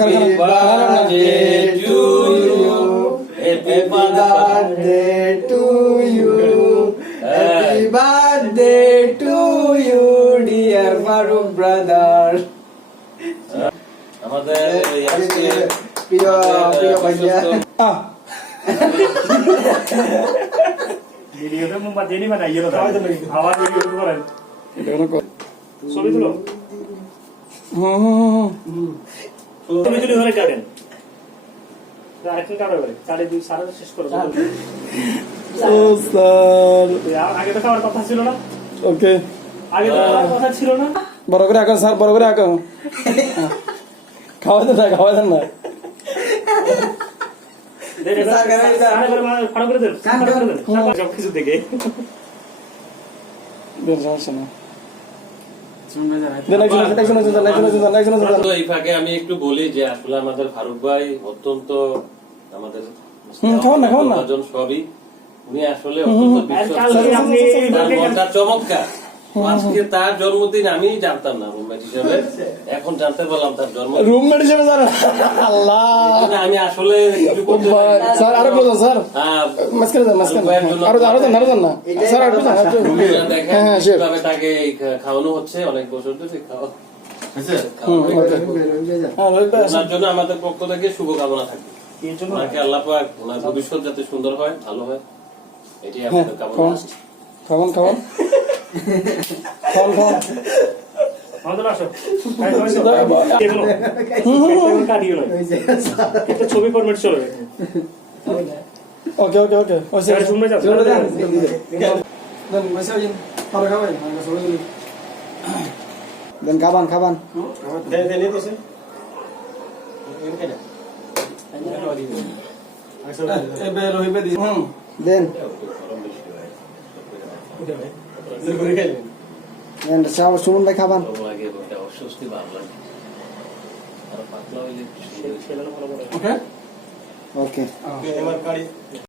Happy birthday to you. Happy birthday to you. Happy birthday to you, dear Farooq brother. আমাদের এই আজকে প্রিয় প্রিয় আমাদের ভাইয়া অসুস্থ ভিডিওতে মোমবাতি নিবে না ইয়ে কথা আবার ভিডিও করেন ছবি তুলো ছবি তুলি ধরে কাটেন আরেকটা কাটা করে দুই সাড়ে শেষ করে ও স্যার আগে তো খাওয়ার কথা ছিল না ওকে আগে তো কথা ছিল না বড় করে আঁকো স্যার বড় করে আঁকো খাওয়া দেন না খাওয়া দেন না দেন এবার সাড়ে করে মানে ফাড়া করে দেন ফাড়া করে দেন সব কিছু থেকে সমস্যা না তো এই ফাঁকে আমি একটু বলি যে আসলে আমাদের ফারুক ভাই অত্যন্ত আমাদের। সবই। উনি আসলে অত্যন্ত চমৎকার। আজকে তার জন্মদিন আমি জানতাম না রুমমেট হিসেবে। এখন জানতে পারলাম তার জন্মদিন রুমমেট হিসেবে জানেন আল্লাহ। আমি আসলে। স্যার আরও বলুন স্যার। আরও আরও আরও না। স্যার আরও হ্যাঁ হ্যাঁ তাকে খাওয়ানো হচ্ছে অনেক বছর ধরে খাওয়া হ্যাঁ। ওনার জন্য আমাদের পক্ষ থেকে শুভকামনা থাকবে। এর জন্য? ওনাকে আল্লাহ পাক ওনার ভবিষ্যৎ যাতে সুন্দর হয় ভালো হয় এটি হ্যাঁ আমাদের কামনা। খাওয়ান খাওয়ান। না একটা ছবি ফরম্যাট চলবে ওকে ওকে ওকে ওই স্যার শুনবে দেন বসে যান খাবেন দেন খাবান খাবান দেন দেন ভাই খাবান অস্বস্তি ভালো লাগে আর পাতলা হইলে একটু সুন্দর। ভালো করে। ওকে। ওকে